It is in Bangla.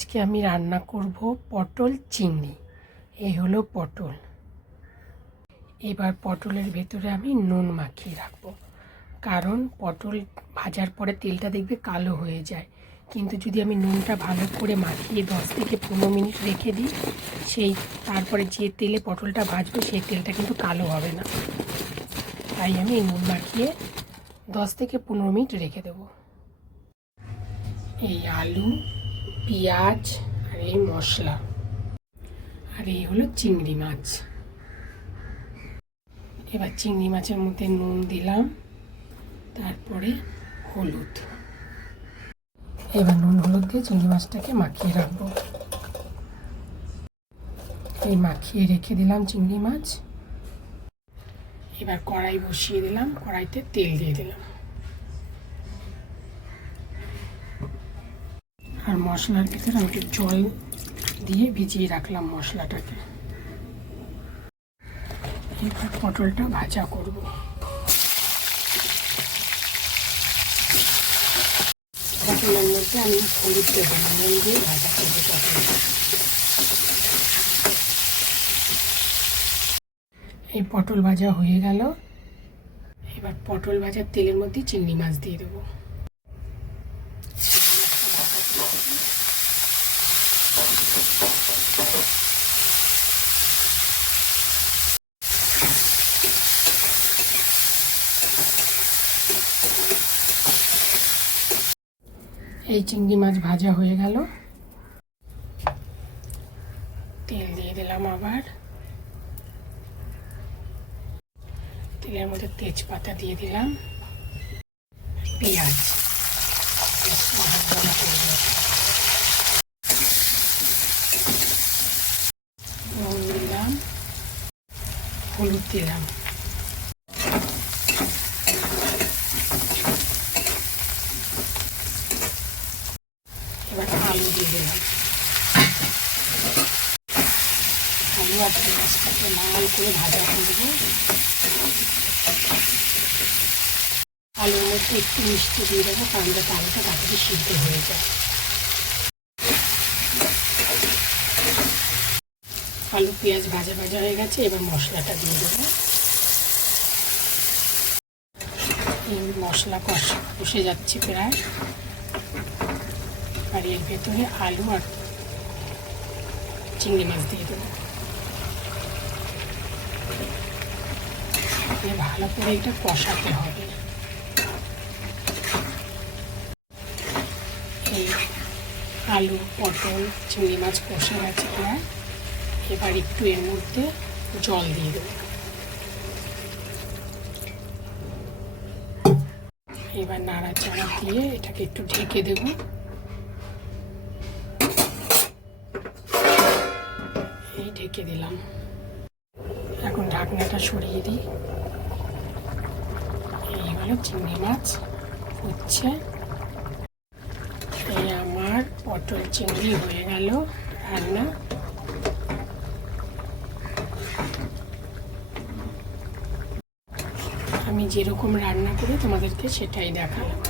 আজকে আমি রান্না করব পটল চিংড়ি। এই হলো পটল। এবার পটলের ভেতরে আমি নুন মাখিয়ে রাখব। কারণ পটল ভাজার পরে তেলটা দেখবে কালো হয়ে যায়। কিন্তু যদি আমি নুনটা ভালো করে মাখিয়ে দশ থেকে পনেরো মিনিট রেখে দিই, সেই তারপরে যে তেলে পটলটা ভাজবো, সেই তেলটা কিন্তু কালো হবে না। তাই আমি নুন মাখিয়ে দশ থেকে পনেরো মিনিট রেখে দেবো। এই আলু পেঁয়াজ আর এই মশলা। আর এই হলো চিংড়ি মাছ। এবার চিংড়ি মাছের মধ্যে নুন দিলাম, তারপরে হলুদ। এবার নুন, হলুদ দিয়ে চিংড়ি মাছটাকে মাখিয়ে রাখব। এই মাখিয়ে রেখে দিলাম চিংড়ি মাছ। এবার কড়াই বসিয়ে দিলাম, কড়াইতে তেল দিয়ে দিলাম। মশলার ভিতরে আমি একটু জল দিয়ে ভিজিয়ে রাখলাম মশলাটাকে। এবার পটলটা ভাজা করব। পটলের মধ্যে আমি নুন দিয়ে ভাজা করব এই পটল ভাজা হয়ে গেল। এবার পটল ভাজার তেলের মধ্যে চিংড়ি মাছ দিয়ে দেবো। এই চিংড়ি মাছ ভাজা হয়ে গেল। তেল দিয়ে দিলাম আবার। তেলের মধ্যে তেজপাতা দিয়ে দিলাম। পেঁয়াজ। দিলাম। হলুদ দিলাম এবার আলু আলু আর পেঁয়াজটাকে লাল করে ভাজা করব আলুর মধ্যে একটু মিষ্টি দিয়ে দেবো কারণ যাতে আলুটা তাড়াতাড়ি সিদ্ধ হয়ে যায় আলু পেঁয়াজ ভাজা ভাজা হয়ে গেছে, এবার মশলাটা দিয়ে দেবো মশলা কষে যাচ্ছে প্রায়। আর এর ভেতরে আলু আর চিংড়ি মাছ দিয়ে দেবো। ভালো করে এটা কষাতে হবে। এই আলু, পটল, চিংড়ি মাছ কষে গেছে প্রায়। এবার একটু এর মধ্যে জল দিয়ে দেবো। এবার নাড়াচাড়া দিয়ে এটাকে একটু ঢেকে দেবো এই ঢেকে দিলাম। এখন ঢাকনাটা সরিয়ে দিই। এই হলো চিংড়ি মাছ, হচ্ছে এই আমার পটল চিংড়ি হয়ে গেল রান্না। আমি যেরকম রান্না করি তোমাদেরকে সেটাই দেখালাম।